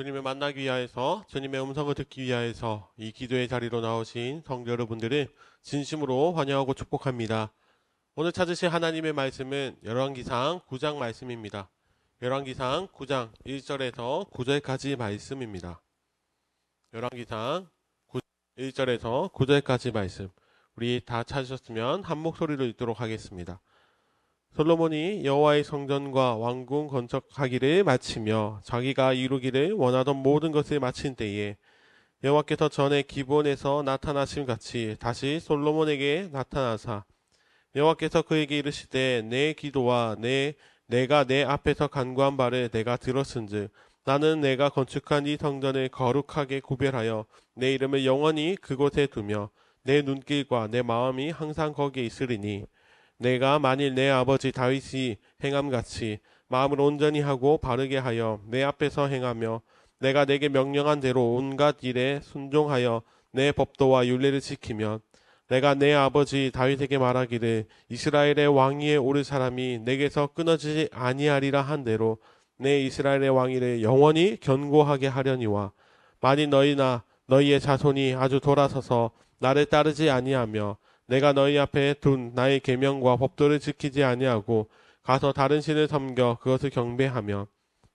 주님을 만나기 위하여서 주님의 음성을 듣기 위하여서 이 기도의 자리로 나오신 성도 여러분들을 진심으로 환영하고 축복합니다. 오늘 찾으실 하나님의 말씀은 열왕기상 9장 말씀입니다. 열왕기상 9장 1절에서 9절까지 말씀입니다. 열왕기상 1절에서 9절까지 말씀. 우리 다 찾으셨으면 한 목소리로 읽도록 하겠습니다. 솔로몬이 여호와의 성전과 왕궁 건축하기를 마치며 자기가 이루기를 원하던 모든 것을 마친 때에 여호와께서 전에 기브온에서 나타나심 같이 다시 솔로몬에게 나타나사 여호와께서 그에게 이르시되 내 기도와 내가 내 앞에서 간구한 바를 내가 들었은즉 나는 내가 건축한 이 성전을 거룩하게 구별하여 내 이름을 영원히 그곳에 두며 내 눈길과 내 마음이 항상 거기에 있으리니 내가 만일 내 아버지 다윗이 행함같이 마음을 온전히 하고 바르게 하여 내 앞에서 행하며 내가 내게 명령한 대로 온갖 일에 순종하여 내 법도와 율례를 지키면 내가 내 아버지 다윗에게 말하기를 이스라엘의 왕위에 오를 사람이 내게서 끊어지지 아니하리라 한 대로 내 이스라엘의 왕위를 영원히 견고하게 하려니와 만일 너희나 너희의 자손이 아주 돌아서서 나를 따르지 아니하며 내가 너희 앞에 둔 나의 계명과 법도를 지키지 아니하고 가서 다른 신을 섬겨 그것을 경배하며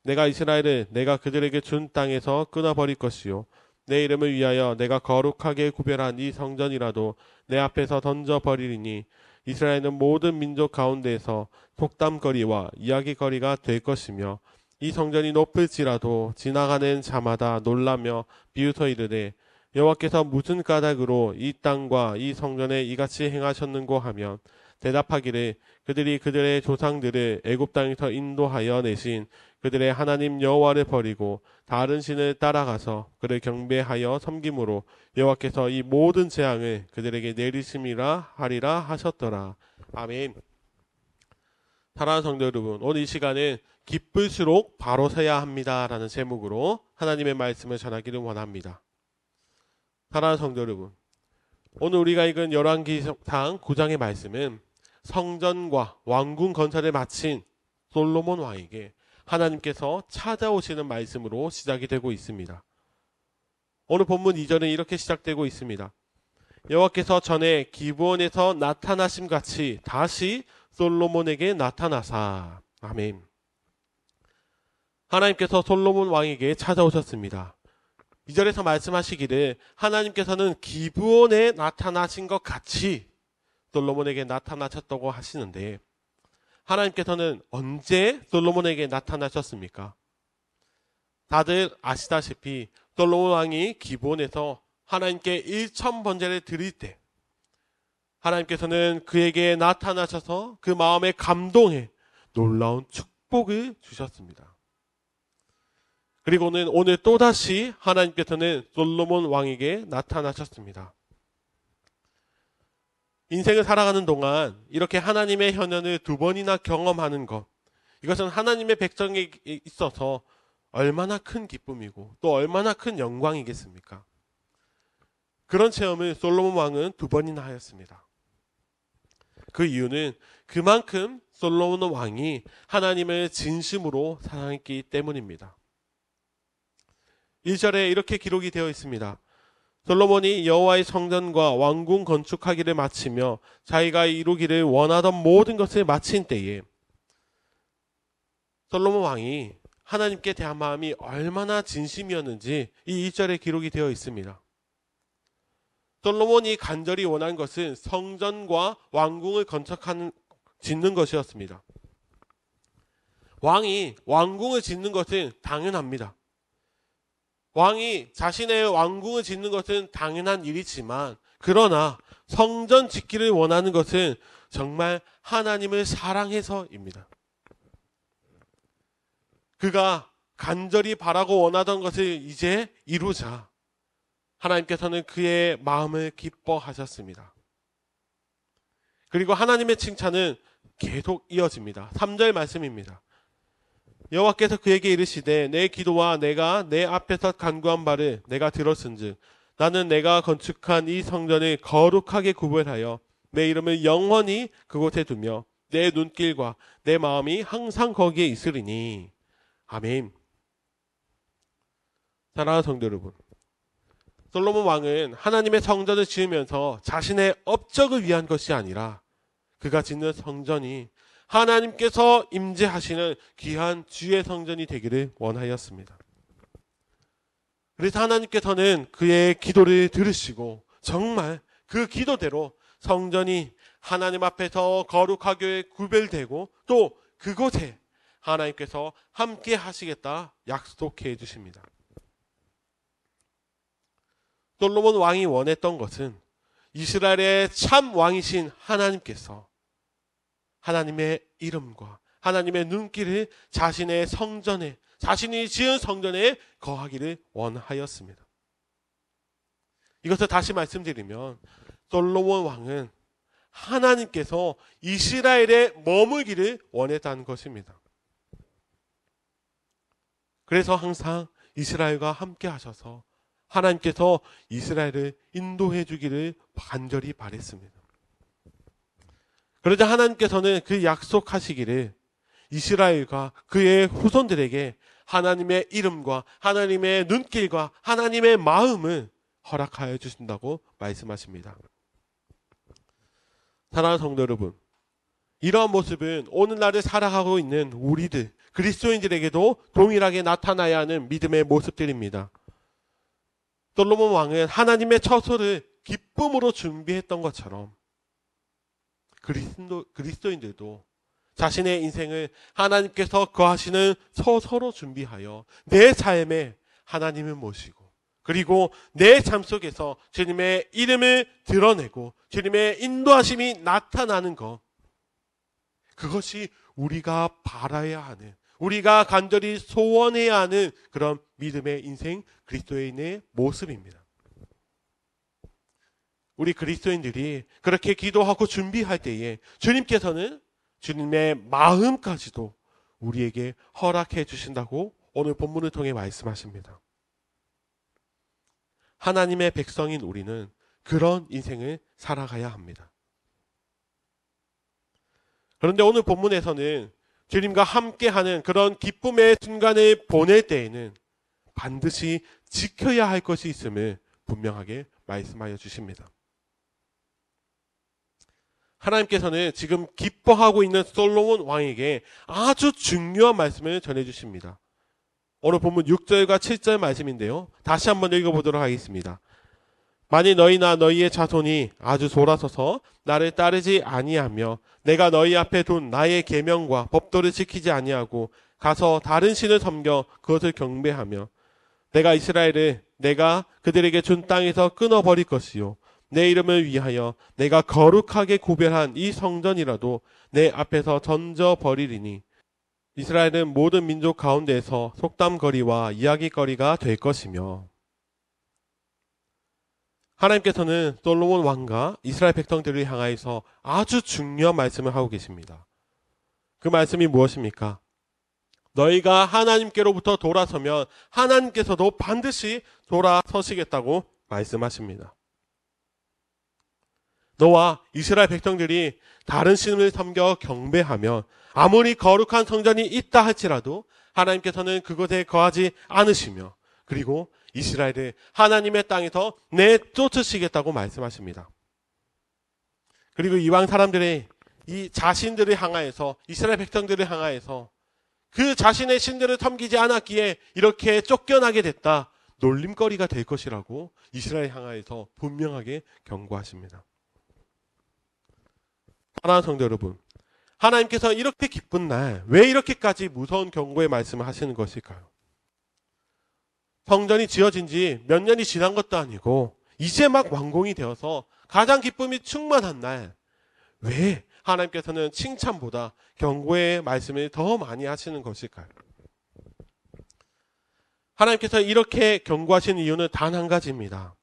내가 이스라엘을 내가 그들에게 준 땅에서 끊어버릴 것이요 내 이름을 위하여 내가 거룩하게 구별한 이 성전이라도 내 앞에서 던져버리리니 이스라엘은 모든 민족 가운데에서 속담거리와 이야기거리가 될 것이며 이 성전이 높을지라도 지나가는 자마다 놀라며 비웃어 이르되 여호와께서 무슨 까닭으로 이 땅과 이 성전에 이같이 행하셨는고 하면 대답하기를 그들이 그들의 조상들을 애굽 땅에서 인도하여 내신 그들의 하나님 여호와를 버리고 다른 신을 따라가서 그를 경배하여 섬김으로 여호와께서 이 모든 재앙을 그들에게 내리심이라 하리라 하셨더라. 아멘. 사랑하는 성도 여러분, 오늘 이 시간은 기쁠수록 바로 서야 합니다라는 제목으로 하나님의 말씀을 전하기를 원합니다. 사랑하는 성도 여러분, 오늘 우리가 읽은 열왕기상 9장의 말씀은 성전과 왕궁 건설을 마친 솔로몬 왕에게 하나님께서 찾아오시는 말씀으로 시작이 되고 있습니다. 오늘 본문 2절은 이렇게 시작되고 있습니다. 여호와께서 전에 기브온에서 나타나심 같이 다시 솔로몬에게 나타나사. 아멘. 하나님께서 솔로몬 왕에게 찾아오셨습니다. 2절에서 말씀하시기를 하나님께서는 기브온에 나타나신 것 같이 솔로몬에게 나타나셨다고 하시는데 하나님께서는 언제 솔로몬에게 나타나셨습니까? 다들 아시다시피 솔로몬 왕이 기브온에서 하나님께 일천번제를 드릴 때 하나님께서는 그에게 나타나셔서 그 마음에 감동해 놀라운 축복을 주셨습니다. 그리고는 오늘 또다시 하나님께서는 솔로몬 왕에게 나타나셨습니다. 인생을 살아가는 동안 이렇게 하나님의 현현을 두 번이나 경험하는 것, 이것은 하나님의 백성에게 있어서 얼마나 큰 기쁨이고 또 얼마나 큰 영광이겠습니까? 그런 체험을 솔로몬 왕은 두 번이나 하였습니다. 그 이유는 그만큼 솔로몬 왕이 하나님을 진심으로 사랑했기 때문입니다. 1절에 이렇게 기록이 되어 있습니다. 솔로몬이 여호와의 성전과 왕궁 건축하기를 마치며 자기가 이루기를 원하던 모든 것을 마친 때에 솔로몬 왕이 하나님께 대한 마음이 얼마나 진심이었는지 이 1절에 기록이 되어 있습니다. 솔로몬이 간절히 원한 것은 성전과 왕궁을 짓는 것이었습니다. 왕이 왕궁을 짓는 것은 당연합니다. 왕이 자신의 왕궁을 짓는 것은 당연한 일이지만 그러나 성전 짓기를 원하는 것은 정말 하나님을 사랑해서입니다. 그가 간절히 바라고 원하던 것을 이제 이루자 하나님께서는 그의 마음을 기뻐하셨습니다. 그리고 하나님의 칭찬은 계속 이어집니다. 3절 말씀입니다. 여호와께서 그에게 이르시되 내 기도와 내가 내 앞에서 간구한 바를 내가 들었은즉 나는 내가 건축한 이 성전을 거룩하게 구별하여 내 이름을 영원히 그곳에 두며 내 눈길과 내 마음이 항상 거기에 있으리니. 아멘. 사랑하는 성도 여러분, 솔로몬 왕은 하나님의 성전을 지으면서 자신의 업적을 위한 것이 아니라 그가 짓는 성전이 하나님께서 임재하시는 귀한 주의 성전이 되기를 원하였습니다. 그래서 하나님께서는 그의 기도를 들으시고 정말 그 기도대로 성전이 하나님 앞에서 거룩하게 구별되고 또 그곳에 하나님께서 함께 하시겠다 약속해 주십니다. 솔로몬 왕이 원했던 것은 이스라엘의 참 왕이신 하나님께서 하나님의 이름과 하나님의 눈길을 자신의 성전에, 자신이 지은 성전에 거하기를 원하였습니다. 이것을 다시 말씀드리면 솔로몬 왕은 하나님께서 이스라엘에 머물기를 원했다는 것입니다. 그래서 항상 이스라엘과 함께 하셔서 하나님께서 이스라엘을 인도해 주기를 간절히 바랬습니다. 그러자 하나님께서는 그 약속하시기를 이스라엘과 그의 후손들에게 하나님의 이름과 하나님의 눈길과 하나님의 마음을 허락하여 주신다고 말씀하십니다. 사랑하는 성도 여러분, 이러한 모습은 오늘날을 살아가고 있는 우리들, 그리스도인들에게도 동일하게 나타나야 하는 믿음의 모습들입니다. 솔로몬 왕은 하나님의 처소를 기쁨으로 준비했던 것처럼 그리스도인들도 자신의 인생을 하나님께서 거하시는 처소로 준비하여 내 삶에 하나님을 모시고 그리고 내 삶 속에서 주님의 이름을 드러내고 주님의 인도하심이 나타나는 것, 그것이 우리가 바라야 하는, 우리가 간절히 소원해야 하는 그런 믿음의 인생, 그리스도인의 모습입니다. 우리 그리스도인들이 그렇게 기도하고 준비할 때에 주님께서는 주님의 마음까지도 우리에게 허락해 주신다고 오늘 본문을 통해 말씀하십니다. 하나님의 백성인 우리는 그런 인생을 살아가야 합니다. 그런데 오늘 본문에서는 주님과 함께하는 그런 기쁨의 순간을 보낼 때에는 반드시 지켜야 할 것이 있음을 분명하게 말씀하여 주십니다. 하나님께서는 지금 기뻐하고 있는 솔로몬 왕에게 아주 중요한 말씀을 전해주십니다. 오늘 본문 6절과 7절 말씀인데요. 다시 한번 읽어보도록 하겠습니다. 만일 너희나 너희의 자손이 아주 돌아서서 나를 따르지 아니하며 내가 너희 앞에 둔 나의 계명과 법도를 지키지 아니하고 가서 다른 신을 섬겨 그것을 경배하며 내가 이스라엘을 내가 그들에게 준 땅에서 끊어버릴 것이요 내 이름을 위하여 내가 거룩하게 구별한 이 성전이라도 내 앞에서 던져버리리니 이스라엘은 모든 민족 가운데에서 속담거리와 이야기거리가 될 것이며. 하나님께서는 솔로몬 왕과 이스라엘 백성들을 향하여서 아주 중요한 말씀을 하고 계십니다. 그 말씀이 무엇입니까? 너희가 하나님께로부터 돌아서면 하나님께서도 반드시 돌아서시겠다고 말씀하십니다. 너와 이스라엘 백성들이 다른 신을 섬겨 경배하면 아무리 거룩한 성전이 있다 할지라도 하나님께서는 그곳에 거하지 않으시며 그리고 이스라엘을 하나님의 땅에서 내쫓으시겠다고 말씀하십니다. 그리고 이방 사람들의 이 자신들을 향하여서 이스라엘 백성들을 향하여서 그 자신의 신들을 섬기지 않았기에 이렇게 쫓겨나게 됐다, 놀림거리가 될 것이라고 이스라엘 향하여서 분명하게 경고하십니다. 사랑하는 성도 여러분, 하나님께서 이렇게 기쁜 날 왜 이렇게까지 무서운 경고의 말씀을 하시는 것일까요? 성전이 지어진 지 몇 년이 지난 것도 아니고 이제 막 완공이 되어서 가장 기쁨이 충만한 날 왜 하나님께서는 칭찬보다 경고의 말씀을 더 많이 하시는 것일까요? 하나님께서 이렇게 경고하시는 이유는 단 한 가지입니다.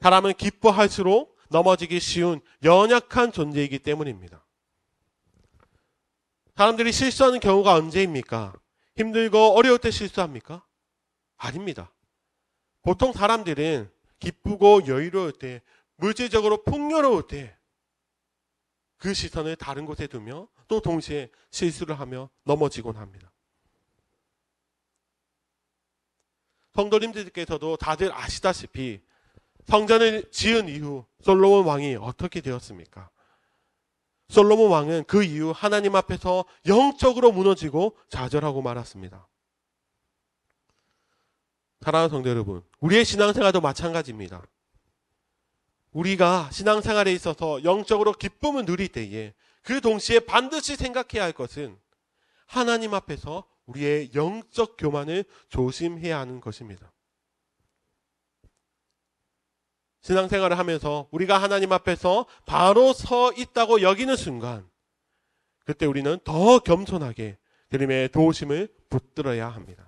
사람은 기뻐할수록 넘어지기 쉬운 연약한 존재이기 때문입니다. 사람들이 실수하는 경우가 언제입니까? 힘들고 어려울 때 실수합니까? 아닙니다. 보통 사람들은 기쁘고 여유로울 때, 물질적으로 풍요로울 때 그 시선을 다른 곳에 두며 또 동시에 실수를 하며 넘어지곤 합니다. 성도님들께서도 다들 아시다시피 성전을 지은 이후 솔로몬 왕이 어떻게 되었습니까? 솔로몬 왕은 그 이후 하나님 앞에서 영적으로 무너지고 좌절하고 말았습니다. 사랑하는 성도 여러분, 우리의 신앙생활도 마찬가지입니다. 우리가 신앙생활에 있어서 영적으로 기쁨을 누릴 때에 그 동시에 반드시 생각해야 할 것은 하나님 앞에서 우리의 영적 교만을 조심해야 하는 것입니다. 신앙생활을 하면서 우리가 하나님 앞에서 바로 서 있다고 여기는 순간, 그때 우리는 더 겸손하게 주님의 도우심을 붙들어야 합니다.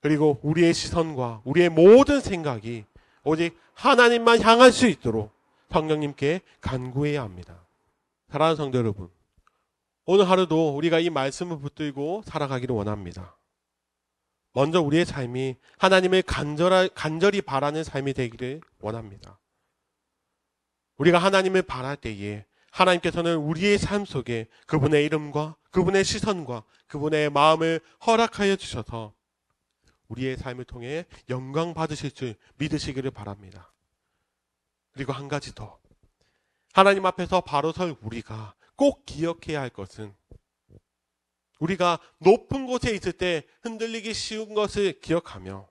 그리고 우리의 시선과 우리의 모든 생각이 오직 하나님만 향할 수 있도록 성령님께 간구해야 합니다. 사랑하는 성도 여러분, 오늘 하루도 우리가 이 말씀을 붙들고 살아가기를 원합니다. 먼저 우리의 삶이 하나님을 간절히 바라는 삶이 되기를 원합니다. 우리가 하나님을 바랄 때에 하나님께서는 우리의 삶 속에 그분의 이름과 그분의 시선과 그분의 마음을 허락하여 주셔서 우리의 삶을 통해 영광 받으실 줄 믿으시기를 바랍니다. 그리고 한 가지 더, 하나님 앞에서 바로 설 우리가 꼭 기억해야 할 것은, 우리가 높은 곳에 있을 때 흔들리기 쉬운 것을 기억하며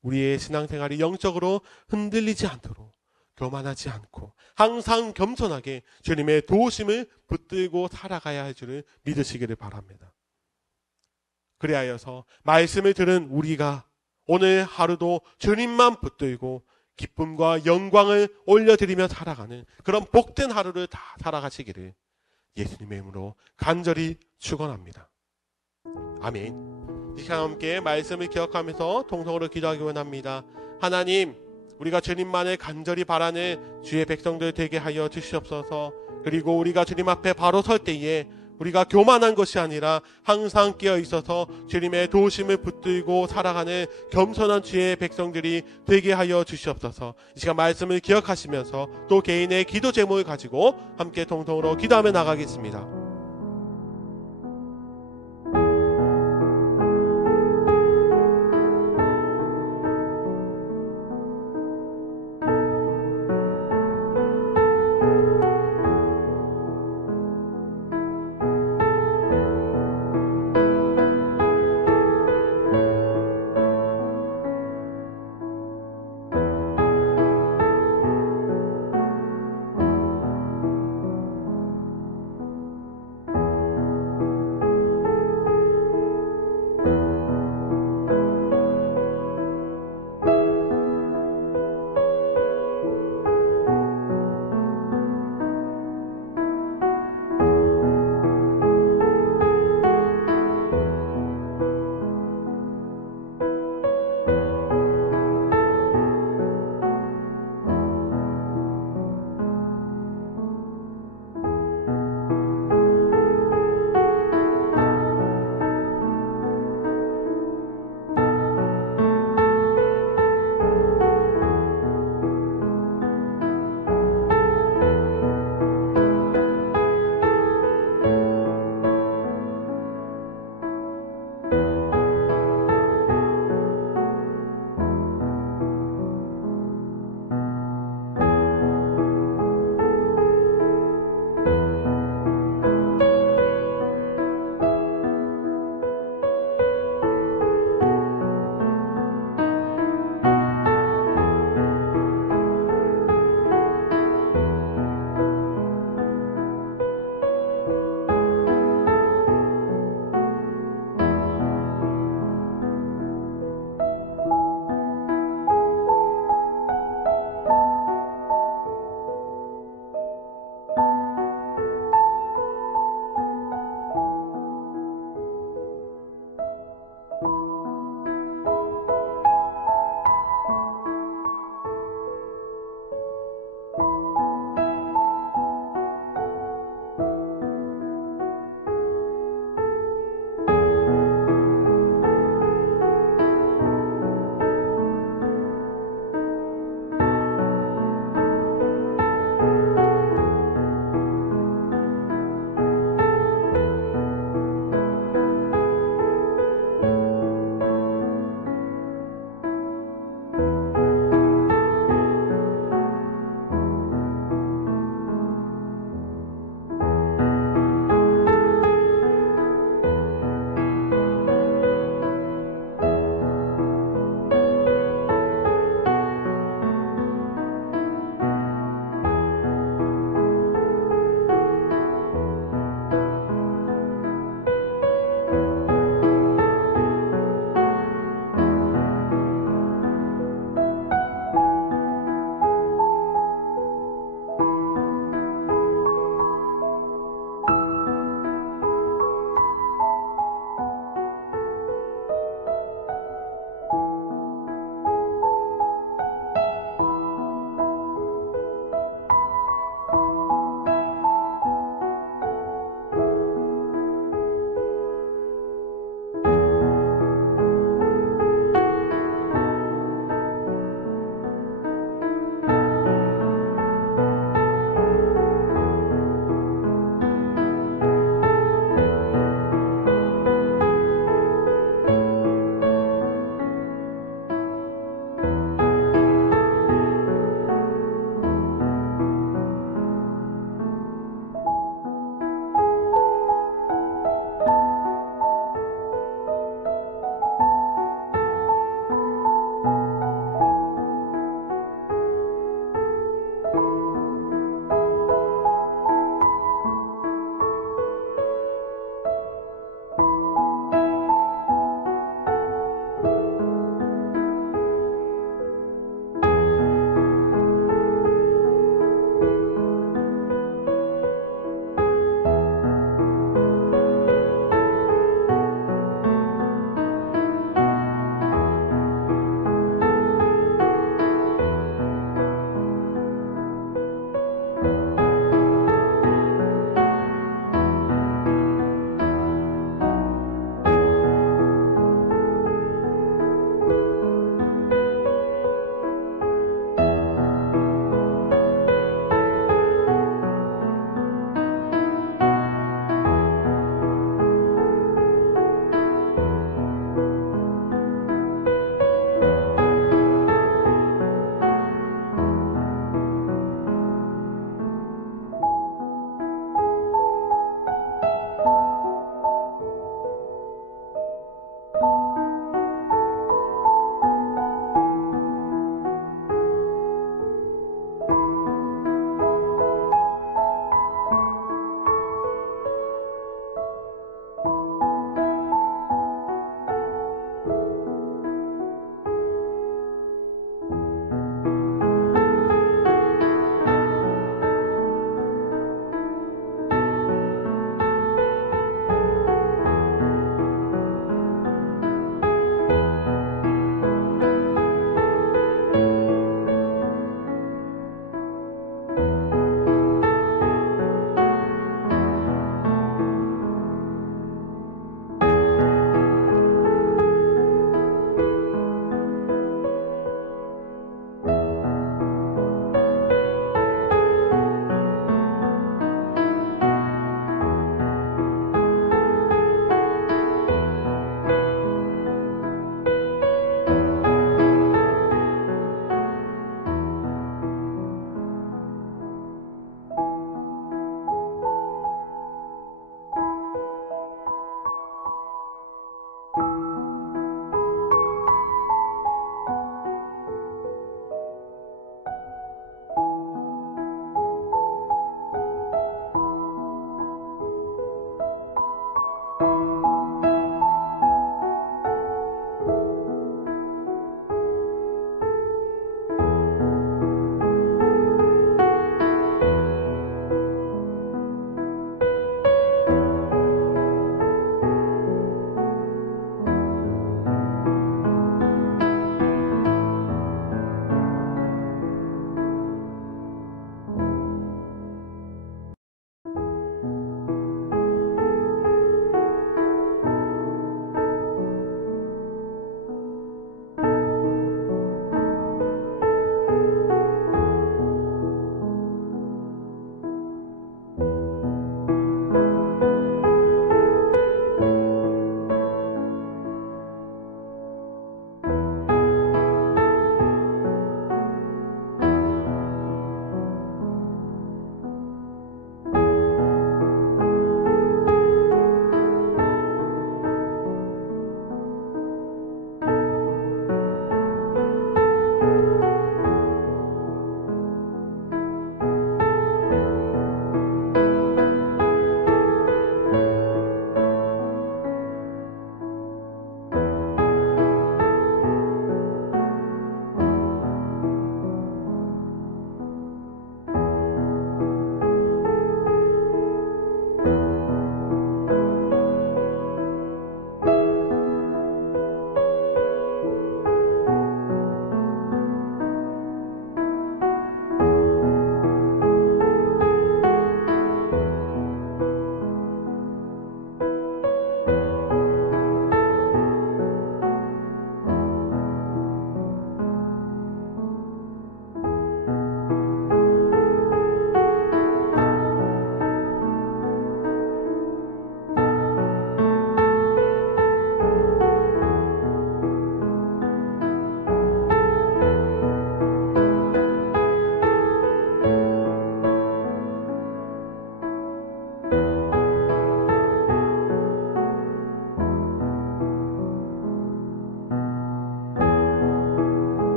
우리의 신앙생활이 영적으로 흔들리지 않도록 교만하지 않고 항상 겸손하게 주님의 도우심을 붙들고 살아가야 할 줄을 믿으시기를 바랍니다. 그리하여서 말씀을 들은 우리가 오늘 하루도 주님만 붙들고 기쁨과 영광을 올려드리며 살아가는 그런 복된 하루를 다 살아가시기를 예수님의 이름으로 간절히 축원합니다. 아멘. 이 시간 함께 말씀을 기억하면서 통성으로 기도하기 원합니다. 하나님, 우리가 주님만을 간절히 바라는 주의 백성들 되게 하여 주시옵소서. 그리고 우리가 주님 앞에 바로 설 때에 우리가 교만한 것이 아니라 항상 깨어 있어서 주님의 도우심을 붙들고 살아가는 겸손한 주의 백성들이 되게 하여 주시옵소서. 이 시간 말씀을 기억하시면서 또 개인의 기도 제목을 가지고 함께 통성으로 기도하며 나가겠습니다.